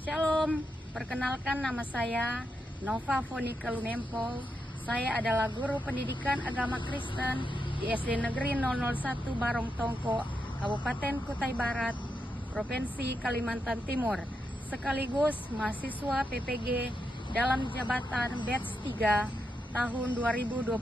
Shalom, perkenalkan nama saya Nova Fonika Lumempo. Saya adalah guru pendidikan agama Kristen di SD Negeri 001 Barong Tongko, Kabupaten Kutai Barat, Provinsi Kalimantan Timur, sekaligus mahasiswa PPG dalam jabatan batch 3 tahun 2025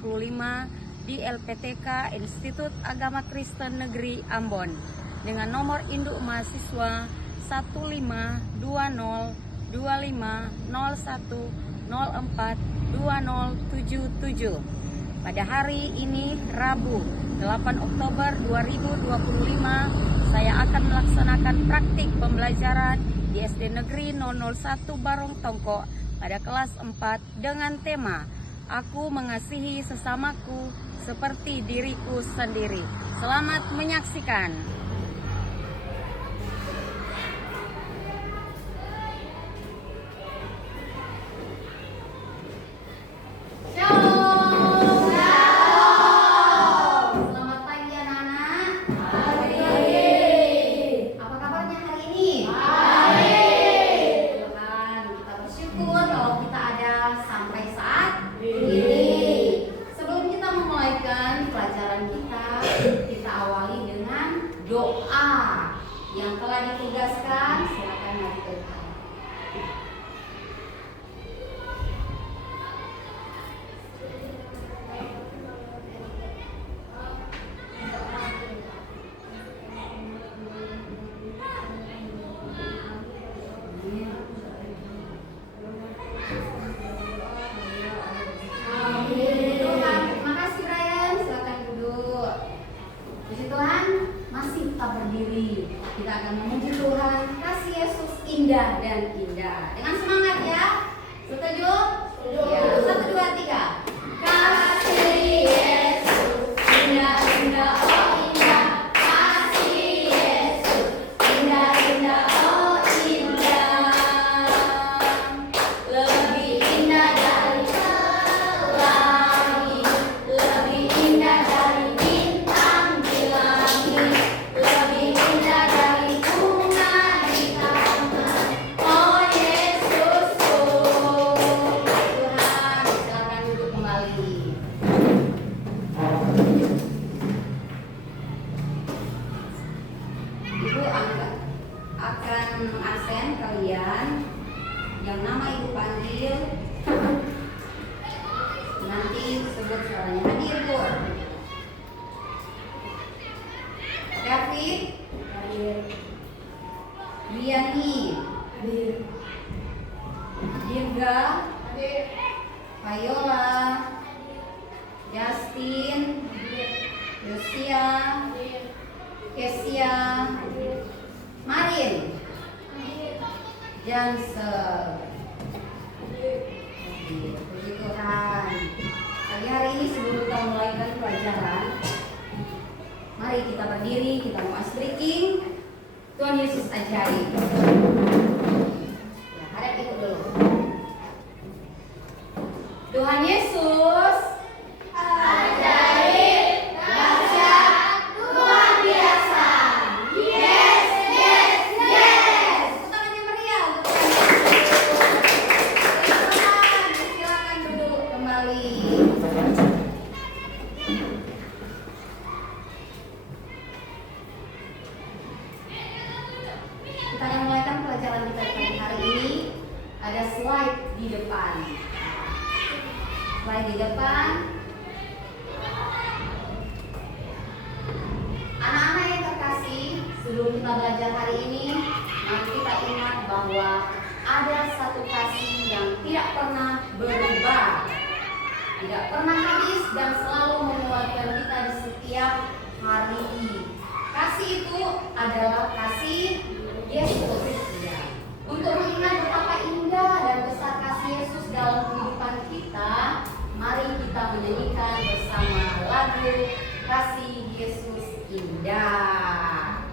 di LPTK Institut Agama Kristen Negeri Ambon dengan nomor induk mahasiswa 152501042077. Pada hari ini Rabu 8 Oktober 2025 saya akan melaksanakan praktik pembelajaran di SD Negeri 001 Barong Tongko pada kelas 4 dengan tema Aku mengasihi sesamaku seperti diriku sendiri. Selamat menyaksikan. Kita awali dengan doa yang telah ditugaskan. Silakan mari doa. Berdiri, kita akan memuji Tuhan. Kasih Yesus indah dan indah. Dengan semangat ya. Setuju? Ya, 1, 2, 3. Kasih Yesus indah indah oh indah. Kasih Yesus indah indah oh indah. Lebih indah dari pelangi, lebih indah dari bintang di langit. Lebih indah dari bunga di taman. Oh Yesusku. Tuhan, silakan duduk kembali. Ibu akan absen kalian yang nama ibu panggil. Nanti sebut suaranya. Hadir Bu. David, hadir. Diani, hadir. Dirga, hadir. Viola, Justin, Yosia, Kesia, Marin, Jansel. Puji Tuhan. Hari ini sebelum kita mulai pelajaran, mari kita berdiri, kita mau speaking. Tuhan Yesus ajari. Ya, hadap ibu dulu. Tuhan Yesus ajaib, dahsyat, luar biasa. Yes, yes, yes. Tepuk tangannya meriah. Silakan duduk kembali. Kita akan mulaikan pelajaran kita pada hari ini. Ada slide di depan. Slide di depan. Anak-anak yang terkasih, sebelum kita belajar hari ini, mari kita ingat bahwa ada satu kasih yang tidak pernah berubah, tidak pernah habis dan selalu menguatkan kita di setiap hari. Kasih itu adalah kasih Yesus. Untuk mengingat betapa indah dan besar kasih Yesus dalam kehidupan kita, mari kita menyanyikan bersama lagu Kasih Yesus Indah.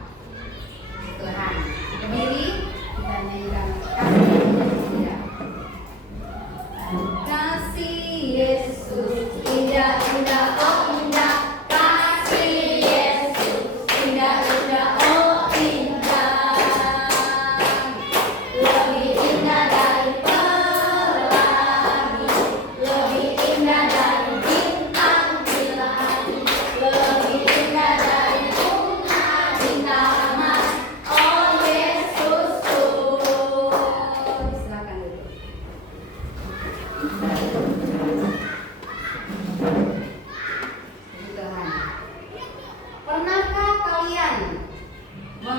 Tuhan, berdiri, kita nyanyikan Kasih Yesus Indah. Kasih Yesus indah indah oh indah. Kasih Yesus indah indah oh indah.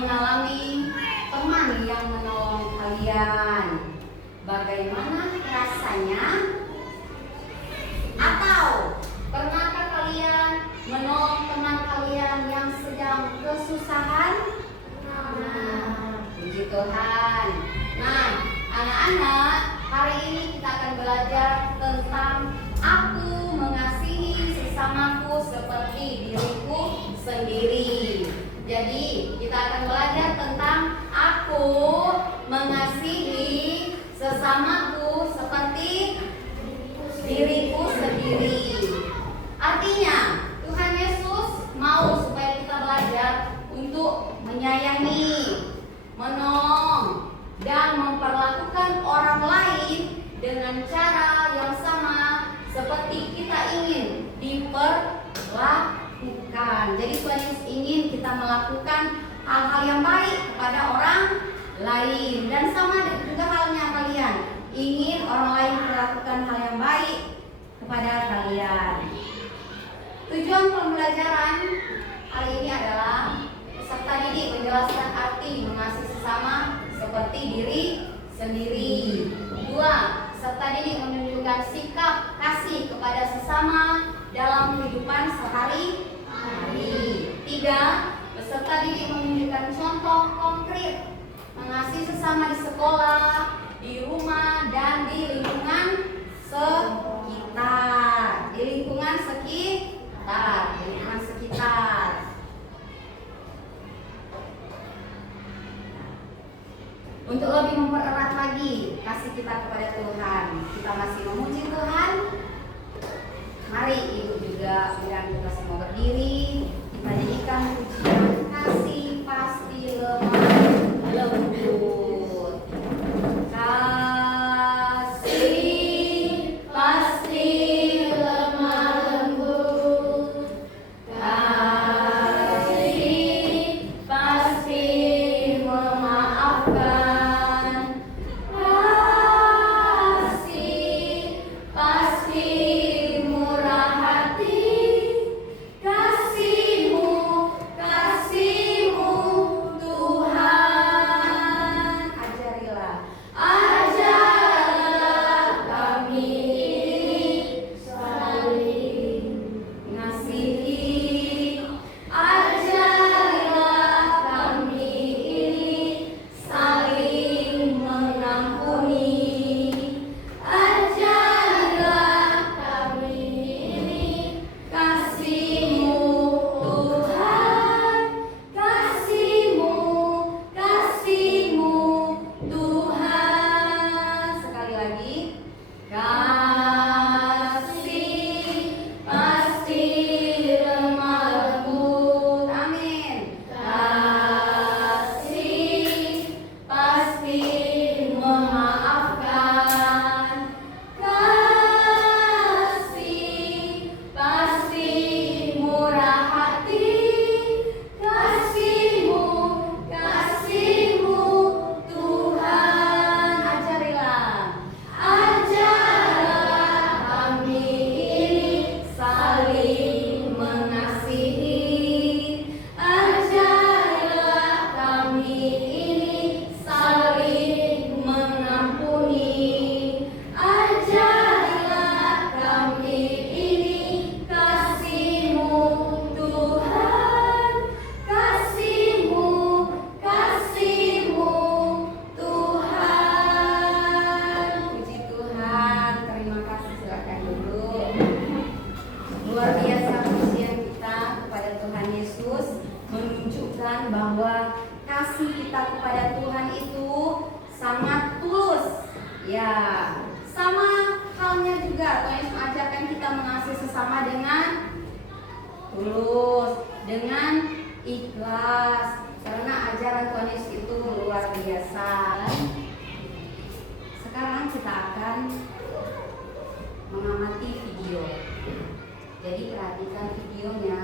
mengalami teman yang menolong kalian? Bagaimana rasanya? Atau pernahkah kalian menolong teman kalian yang sedang kesusahan? Puji Tuhan. Nah, anak-anak, hari ini kita akan belajar tentang aku mengasihi sesamaku seperti diriku sendiri. Jadi, kita akan belajar tentang aku mengasihi sesamaku seperti diriku sendiri. Artinya, Tuhan Yesus mau supaya kita belajar untuk menyayangi, menolong, dan memperlakukan orang lain dengan cara yang sama seperti kita ingin diperlakukan. Jadi Tuhan Yesus ingin kita melakukan hal-hal yang baik kepada orang lain. Dan sama juga halnya kalian, ingin orang lain melakukan hal yang baik kepada kalian. Tujuan pembelajaran hari ini adalah peserta didik menjelaskan arti mengasihi sesama seperti diri sendiri. 2. Peserta didik menunjukkan sikap kasih kepada sesama dalam kehidupan sehari-hari. 3. Peserta didik menunjukkan contoh konkret mengasihi sesama di sekolah, di rumah, dan di lingkungan sekitar. Untuk lebih mempererat lagi kasih kita kepada Tuhan, kita masih memuji Tuhan. Mari ibu juga bilang kita semua berdiri, kita nyanyikan pujian kasih pasti lemah lembut. Kasih pasti lemah lembut. Kasih pasti memaafkan. Kasih pasti murah hati. Kasih-Mu, kasih-Mu Tuhan. Ajarlah kami saling mengasihi. Ajarlah kami saling mengampuni. Ajarlah kami kasih-Mu Tuhan. Kasih-Mu, kasih-Mu Tuhan. Sekali lagi. Kasih pasti lemah lembut. Amin. Kasih pasti memaafkan. Kasih pasti murah hati. Kasih-Mu, kasih-Mu Tuhan. Ajarlah kami saling mengasihi. Ajarlah kami saling mengampuni. Ajarlah kami kasih-Mu Tuhan. Kasih-Mu, kasih-Mu Tuhan. Puji Tuhan. Terima kasih, silakan duduk. Luar biasa pujian kita kepada Tuhan Yesus menunjukkan bahwa kasih kita kepada Tuhan itu sangat tulus. Ya, sama halnya juga Tuhan Yesus ajarkan kita mengasihi sesama dengan tulus, dengan ikhlas. Karena ajaran Tuhan Yesus itu luar biasa. Sekarang kita akan mengamati video. Jadi perhatikan videonya.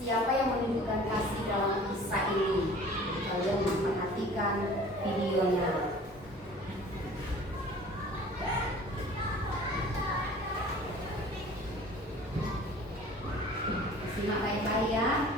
Siapa yang menunjukkan kasih dalam kisah ini? Kalian memperhatikan videonya. Simak baik-baik ya.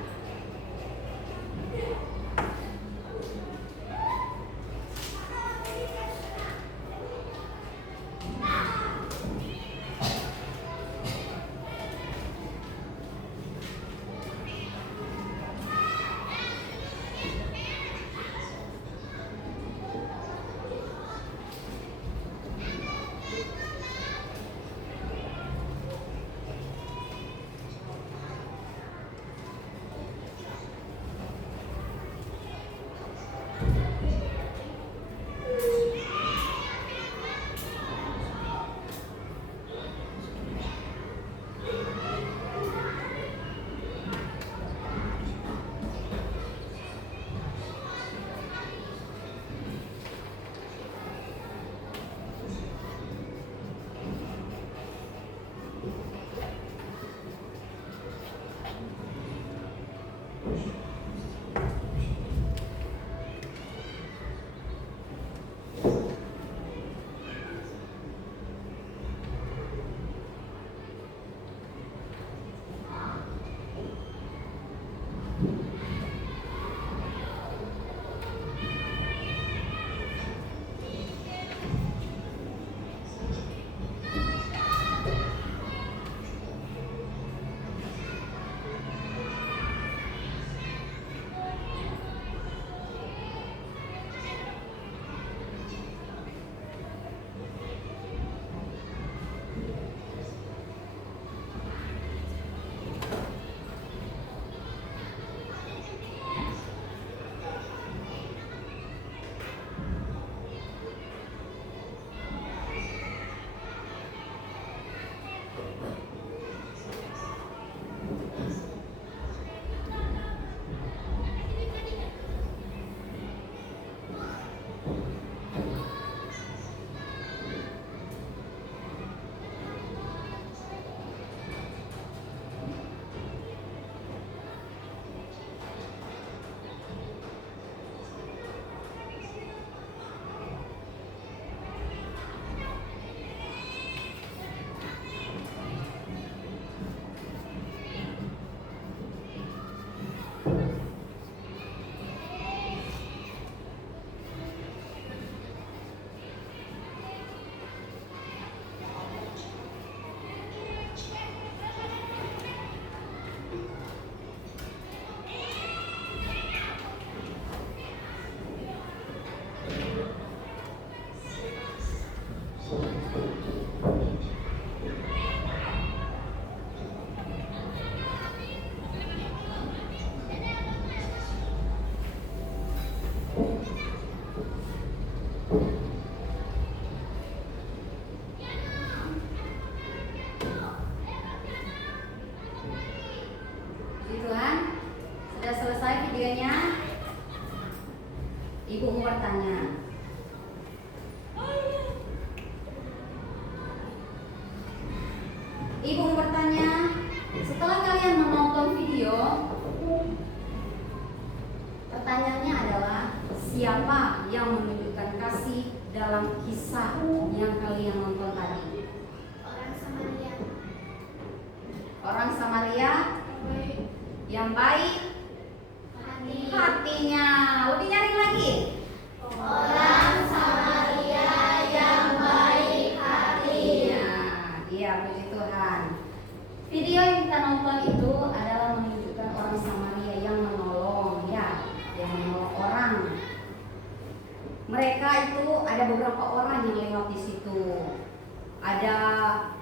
Sudah selesai videonya? Ibu mau bertanya. Ibu mau bertanya, setelah kalian menonton video, pertanyaannya adalah siapa yang menunjukkan kasih dalam kisah yang kalian nonton tadi? Orang Samaria. Orang Samaria yang baik hatinya. Lebih nyaring lagi. Orang Samaria yang baik hatinya. Iya, puji Tuhan. Video yang kita nonton itu adalah menunjukkan orang Samaria yang menolong, ya, yang menolong orang. Mereka itu ada beberapa orang yang lewat di situ. Ada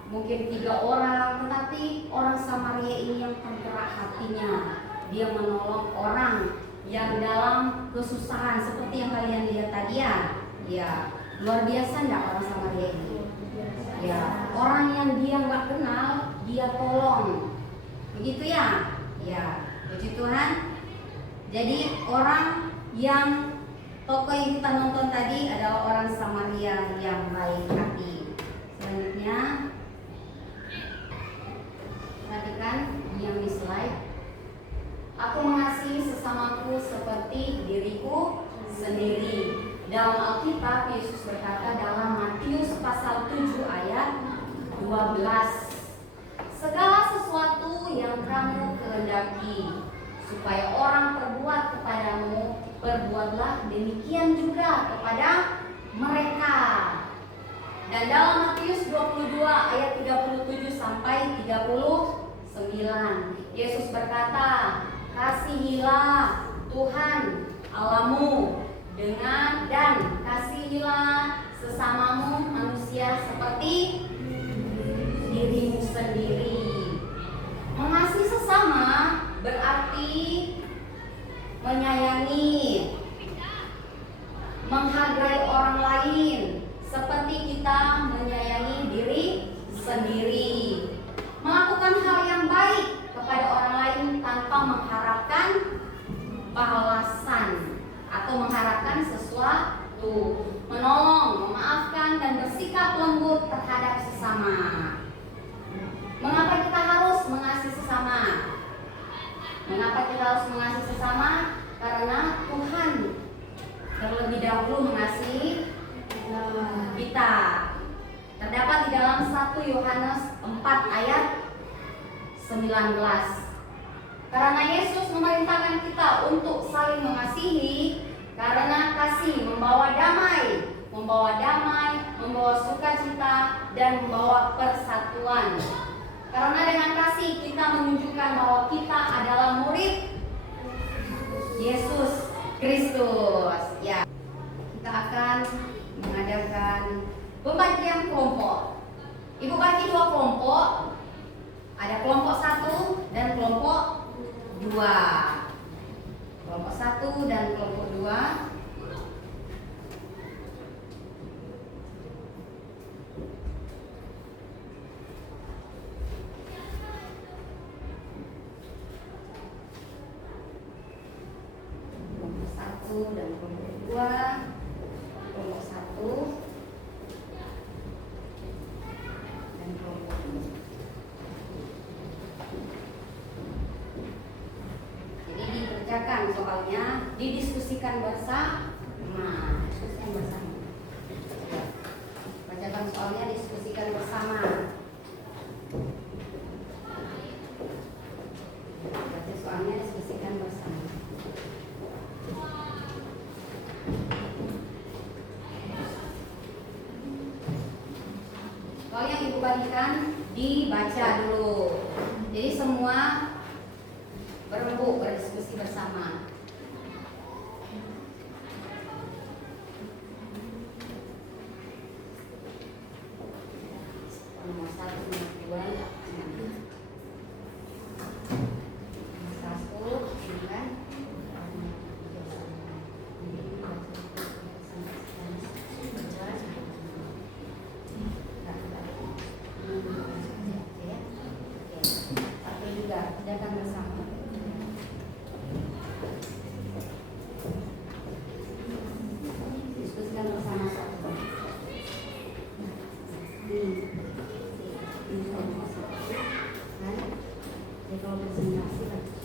mungkin 3 orang, tetapi orang Samaria ini yang tergerak hatinya. Dia menolong orang yang dalam kesusahan seperti yang kalian lihat tadi ya. Ya, luar biasa enggak orang Samaria ini? Ya, orang yang dia nggak kenal, dia tolong. Begitu ya? Ya, puji Tuhan. Jadi orang yang tokoh yang kita nonton tadi adalah orang Samaria yang baik hati. Selanjutnya, perhatikan yang di slide. Aku mengasihi sesamaku seperti diriku sendiri. Dalam Alkitab, Yesus berkata dalam Matius pasal 7 ayat 12, segala sesuatu yang kamu kehendaki supaya orang perbuat kepadamu, perbuatlah demikian juga kepada mereka. Dan dalam Matius 22 ayat 37 sampai 39, Yesus berkata, kasihilah Tuhan Allahmu dan kasihilah sesamamu manusia seperti dirimu sendiri. Mengasihi sesama berarti menyayangi, menghargai orang lain seperti kita menyayangi diri sendiri. Melakukan hal yang baik kepada orang lain tanpa mengharapkan balasan atau mengharapkan sesuatu, menolong, memaafkan dan bersikap lembut terhadap sesama. Mengapa kita harus mengasihi sesama? Mengapa kita harus mengasihi sesama? Karena Tuhan terlebih dahulu mengasihi kita. Terdapat di dalam 1 Yohanes 4 ayat 19. Karena Yesus memerintahkan kita untuk saling mengasihi, karena kasih membawa damai, membawa sukacita, dan membawa persatuan. Karena dengan kasih kita menunjukkan bahwa kita adalah murid Yesus Kristus. Ya, kita akan mengadakan pembagian kelompok. Ibu bagi 2 kelompok. Ada kelompok 1 dan kelompok 2. Kelompok 1 dan kelompok 2. Kelompok 1 dan kelompok 2. Kelompok 1 dan kelompok 2. Jadi dikerjakan soalnya, didiskusikan bersama. Diskusikan bersama. Kerjakan soalnya, diskusikan bersama. Baca soalnya, diskusikan bersama. Soal yang ibu bagikan dibaca dulu. Jadi semua berembuk, berdiskusi bersama. Nomor 1, nomor 2, nomor 1, ini kan. Satu juga, datang bersama. Diskusikan bersama satu. Ini kelompok 1 kan? Jadi kalau presentasi dan 3.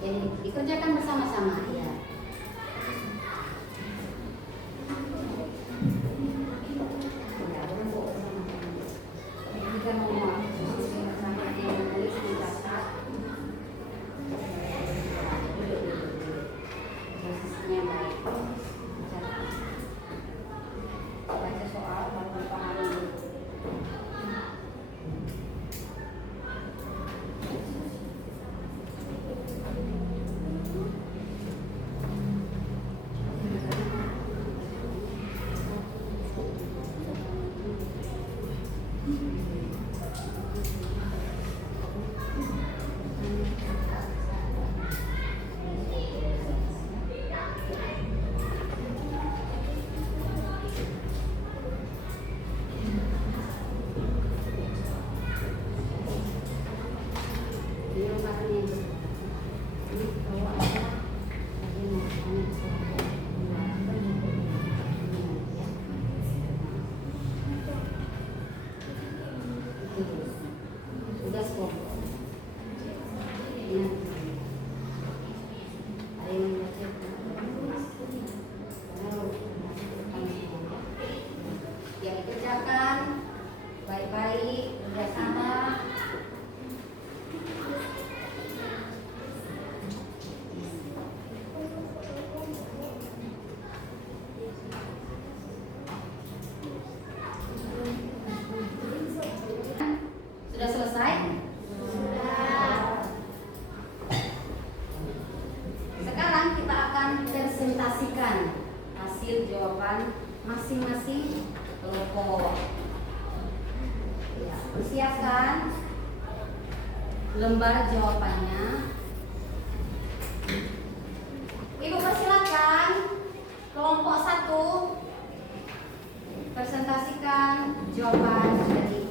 Jadi dikerjakan bersama-sama ya. Ya, berembuk bersama-sama. Jika mau diskusi bersama, ada yang menulis dicatat. Posisinya baik. Catat. Baca soal baru dipahami dulu. Tugas kelompok. Ingat, ada yang membaca. Yang dikerjakan baik-baik, bersama. Sudah selesai? Sekarang kita akan presentasikan hasil jawaban masing-masing kelompok. Ya, persiapkan lembar jawabannya. Ibu persilakan kelompok 1 presentasikan jawaban dari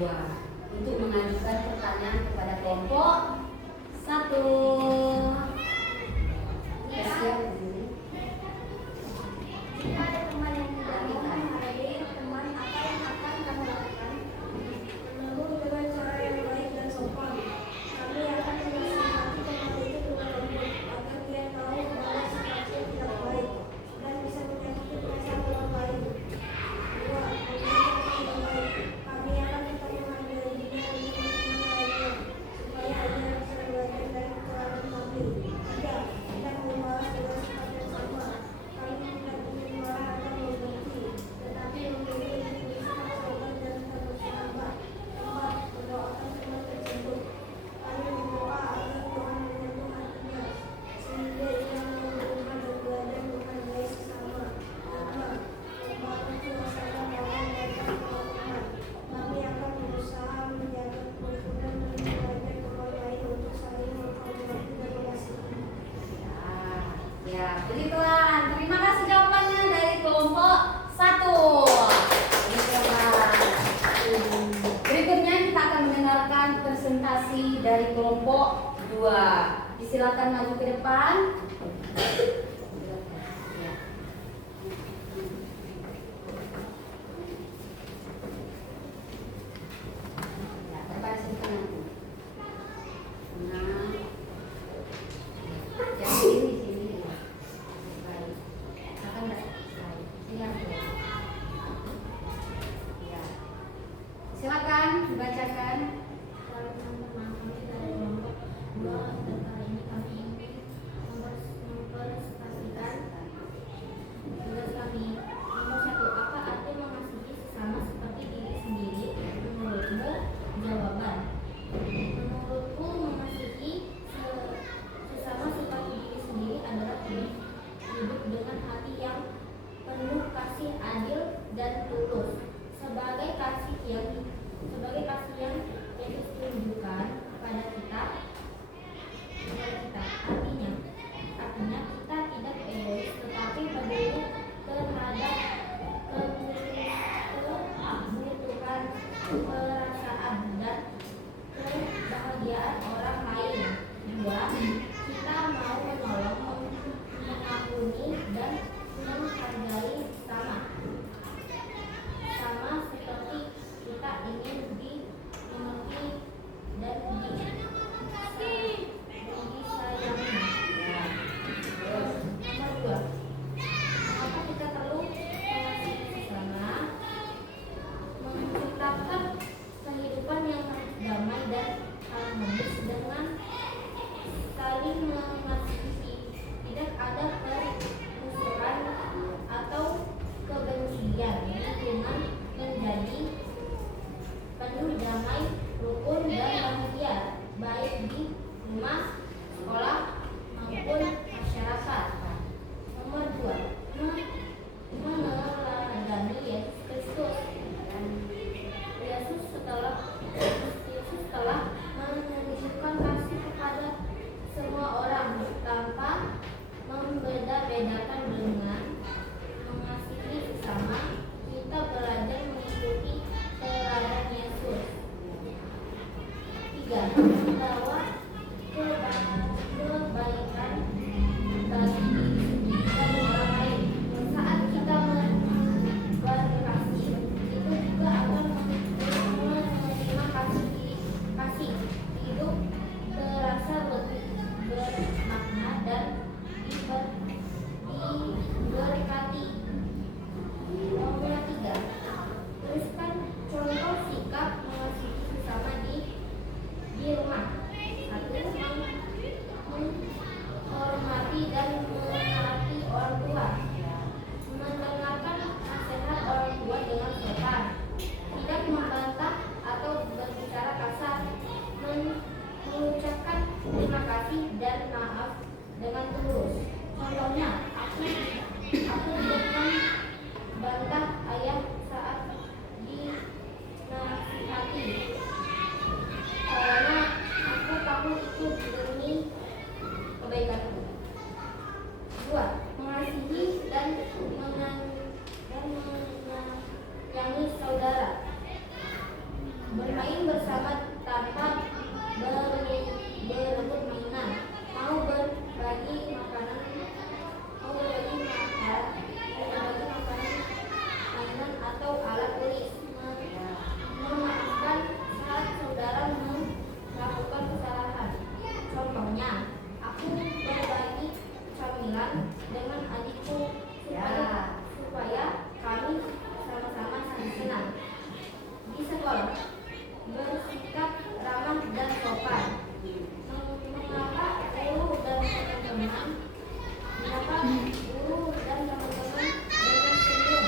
2 untuk mengajukan pertanyaan kepada kelompok 1. Ya, siap. Jika ada teman yang tidak mau menghargai teman, apa yang akan kamu lakukan? Menegur dengan cara yang baik dan sopan. Kami akan menasihati teman itu dengan lembut agar dia tahu bahwa sifatnya tidak baik dan bisa menyakiti perasaan orang lain. 2. Mengajarkan dengan baik. Kami akan tetap menghargai dia dan teman-teman lainnya supaya ia bisa belajar dari kekurangan kami. 3. Tidak membalas dengan sifat yang sama. Kami tidak ingin marah atau membenci, tetapi memilih untuk bersikap sopan dan tetap bersahabat. 4. Mendoakan teman tersebut. Kami berdoa agar Tuhan menyentuh hatinya sehingga ia mau berubah dan belajar menghargai sesama. 5. Membangun suasana damai dan kerukunan. Kami akan berusaha menjaga kerukunan dan mengajak orang lain untuk saling menghormati dan mengasihi. Ya, begitulah. Terima kasih jawabannya dari kelompok 1. Berikutnya kita akan mendengarkan presentasi dari kelompok 2. Silakan maju ke depan. Ya, depan sini. Nah, yang ini di sini. Baik. Akan baik. Sini aku. Ya. Silakan dibacakan. Kalau teman-teman kami dari kelompok 2, dan kali ini kami ingin mempresentasikan tugas kami. Nomor 1, apa arti mengasihi sesama seperti diri sendiri? Menurutmu? Jawaban. Menurutku, mengasihi sesama seperti diri sendiri adalah hidup dengan hati yang penuh kasih, adil, dan tulus. Sebagai kasih yang Yesus tunjukkan kepada kita. Artinya kita tidak egois, tetapi peduli terhadap kebutuhan, perasaan, dan kebahagiaan orang lain. 2. Kita mau menolong, mengampuni, dan menghargai sama seperti kita ingin dimengerti dan disayangi. Nomor 2, mengapa kita perlu mengasihi sesama? Menciptakan kehidupan yang damai dan harmonis dengan saling mengasihi. Tidak ada permusuhan atau kebencian. Lingkungan menjadi penuh damai, rukun, dan bahagia, baik di rumah, sekolah, maupun masyarakat. Nomor 2, meneladani Yesus Kristus. Yesus telah menunjukkan kasih kepada semua orang tanpa membeda-bedakan. Dengan mengasihi sesama, kita belajar mengikuti teladan Yesus. 3, membawa kebaikan bagi diri sendiri dan orang lain. Saat kita berkasih, itu juga akan menerima kasih. Hidup terasa bermakna dan diberkati. Nomor 3, tuliskan contoh sikap mengasihi sesama di rumah. 1. Menghormati dan menaati orang tua. Mendengarkan nasihat orang tua dengan sopan. Tidak membantah atau berbicara kasar. Mengucapkan terima kasih dan maaf dengan tulus. Contohnya, aku tidak membantah ayah saat dinasihati, karena aku takut itu demi kebaikanku. 2. Mengasihi dan menyayangi saudara. dengan adikku Ya. supaya kami sama-sama saling senang di sekolah, bersikap ramah dan sopan. Mengapa guru dan teman-teman dengan senyum,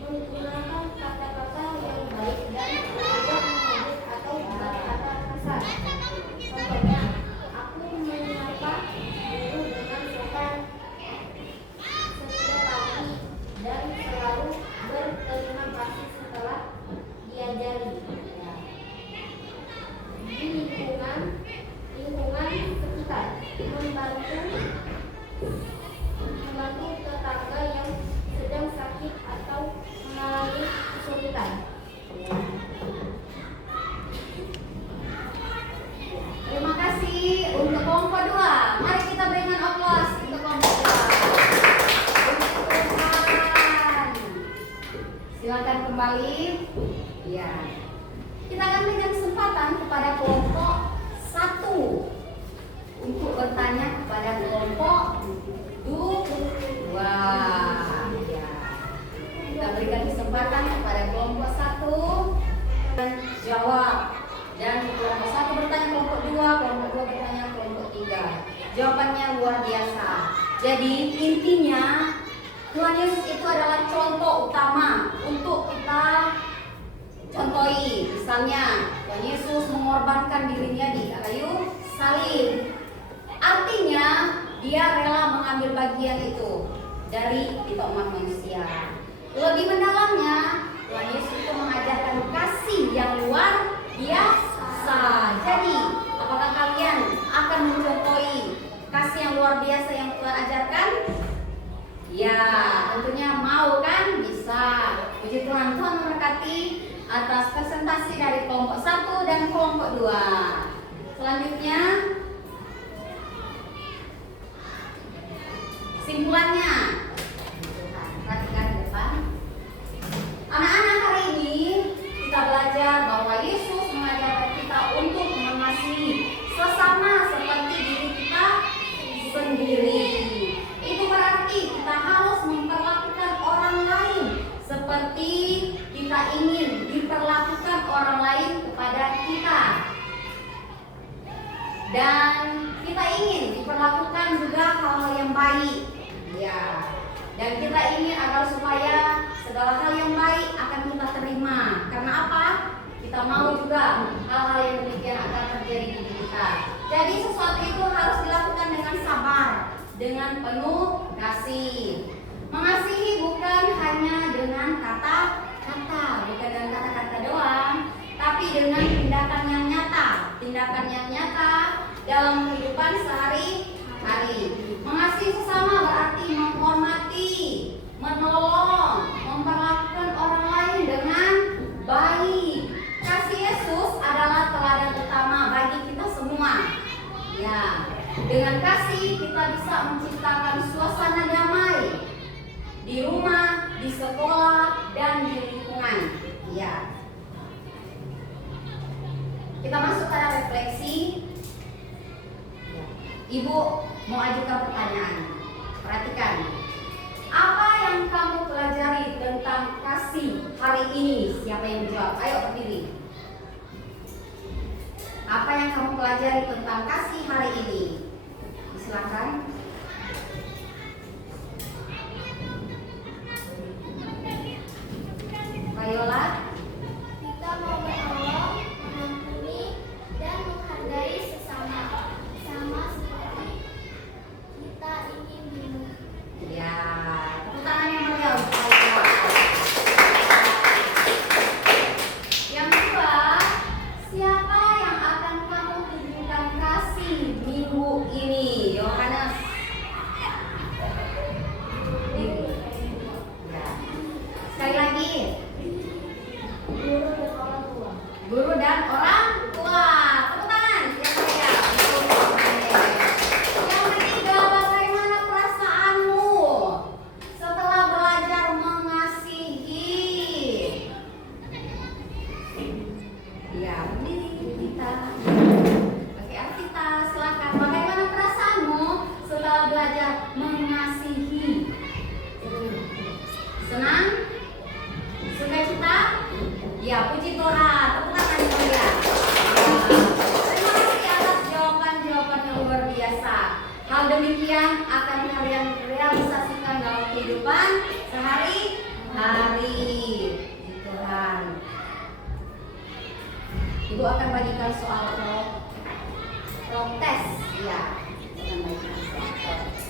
menggunakan kata-kata yang baik dan tidak mengejek atau kata-kata kasar. Contohnya, aku menyapa guru dengan sopan setiap pagi dan selalu berterima kasih setelah diajari. Di lingkungan sekitar, membantu tetangga yang sedang sakit atau mengalami kesulitan. Terima kasih untuk kelompok 2. Mari kita berikan aplaus untuk kelompok 2. Tuhan. Silakan kembali. Ya. Kita akan berikan kesempatan kepada kelompok 1 untuk bertanya kepada kelompok 2. Ya. Kita berikan kesempatan kepada kelompok 1 dan jawab. Dan kelompok 1 bertanya kelompok 2, kelompok 2 bertanya kelompok 3. Jawabannya luar biasa. Jadi intinya Tuhan Yesus itu adalah contoh utama untuk kita contohi. Misalnya Tuhan Yesus mengorbankan dirinya di kayu salib. Artinya dia rela mengambil bagian itu dari kita umat manusia. Lebih mendalamnya Tuhan Yesus itu mengajarkan kasih yang luar biasa. Jadi apakah kalian akan mencontohi kasih yang luar biasa yang Tuhan ajarkan? Ya, tentunya mau kan? Bisa. Puji Tuhan, Tuhan memberkati atas presentasi dari kelompok 1 dan kelompok 2. Selanjutnya simpulannya. Perhatikan di depan. Anak-anak, hari ini kita belajar bahwa Yesus mengajarkan kita untuk mengasihi sesama seperti diri kita sendiri. Itu berarti kita harus memperlakukan orang lain seperti kita ingin diperlakukan orang lain kepada kita. Dan kita ingin diperlakukan juga hal-hal yang baik. Ya. Dan kita ingin agar supaya segala hal yang baik akan kita terima. Karena apa? Kita mau juga hal-hal yang demikian akan terjadi di diri kita. Jadi sesuatu itu harus dilakukan dengan sabar, dengan penuh kasih. Mengasihi bukan hanya dengan kata-kata, bukan dengan kata-kata doang, tapi dengan tindakan yang nyata. Tindakan yang nyata dalam kehidupan sehari-hari. Mengasihi sesama berarti menghormati, menolong, memperlakukan orang lain dengan baik. Kasih Yesus adalah teladan utama bagi kita semua. Ya, dengan kasih kita bisa menciptakan suasana damai di rumah, di sekolah, dan di lingkungan. Ya. Kita masuk pada refleksi. Ibu mau ajukan pertanyaan. Perhatikan. Apa yang kamu pelajari tentang kasih hari ini? Siapa yang menjawab? Ayo berdiri. Apa yang kamu pelajari tentang kasih hari ini? Silakan. Viola. Kita mau menolong, mengampuni, dan menghargai sesama, sama seperti kita ingin dimuliakan. Ya, tepuk tangan yang meriah untuk Viola. Yang kedua, siapa yang akan kamu tunjukkan kasih minggu ini? Yohanes mengasihi. Senang? Sukacita? Ya, puji Tuhan. Tepuk tangan ya. Terima kasih atas jawaban-jawaban yang luar biasa. Hal demikian akan kalian realisasikan dalam kehidupan sehari-hari. Puji Tuhan. Ibu akan bagikan soal protes ya. Akan bagikan soal protes.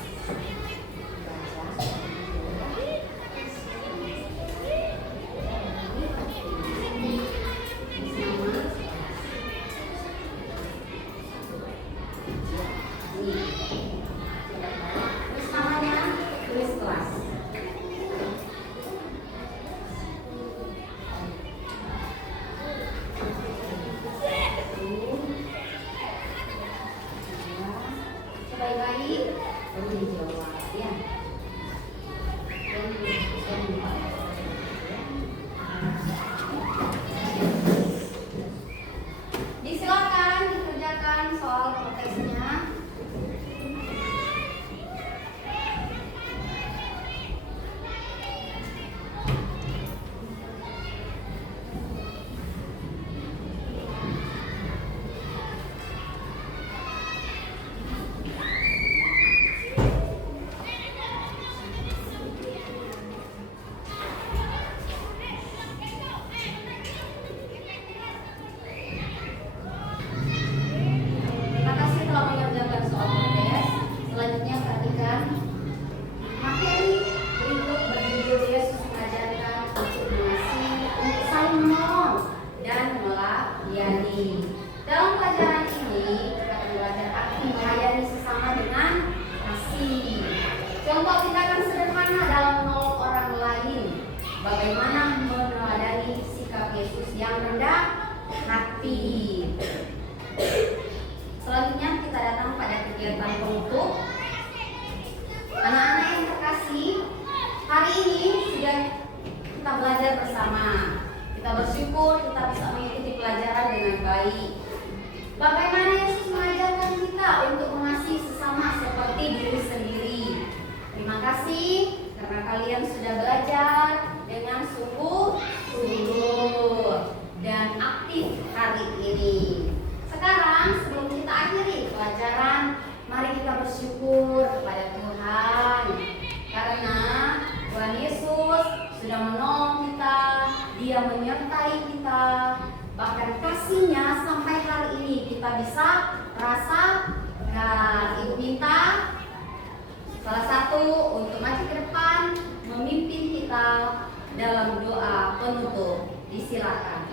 Terus namanya tulis kelas. Baik-baik, baru dijawab ya. Disilakan dikerjakan soal protesnya. Terima kasih telah mengerjakan soal protes. Selanjutnya perhatikan materi berikut berjudul Yesus mengajarkan untuk mengasihi, untuk saling menolong dan melayani. Dalam pelajaran ini kita akan belajar arti melayani sesama dengan kasih. Contoh tindakan sederhana dalam menolong orang lain. Bagaimana meneladani sikap Yesus yang rendah hati. Selanjutnya kita datang pada kegiatan penutup. Anak-anak yang terkasih, hari ini sudah kita belajar bersama. Kita bersyukur kita bisa mengikuti pelajaran dengan baik. Bagaimana Yesus mengajarkan kita untuk mengasihi sesama seperti diri sendiri. Terima kasih karena kalian sudah belajar dengan sungguh-sungguh dan aktif hari ini. Sekarang sebelum kita akhiri pelajaran, mari kita bersyukur kepada Tuhan karena Tuhan Yesus sudah menolong kita, Dia menyertai kita, bahkan kasih-Nya sampai hari ini kita bisa rasakan. Ibu minta salah satu untuk maju ke depan memimpin kita dalam doa penutup. Disilakan.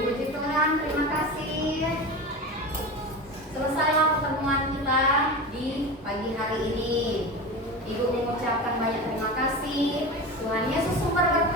Puji Tuhan, terima kasih. Selesailah pertemuan kita di pagi hari ini. Ibu mengucapkan banyak terima kasih. Tuhan Yesus memberkati.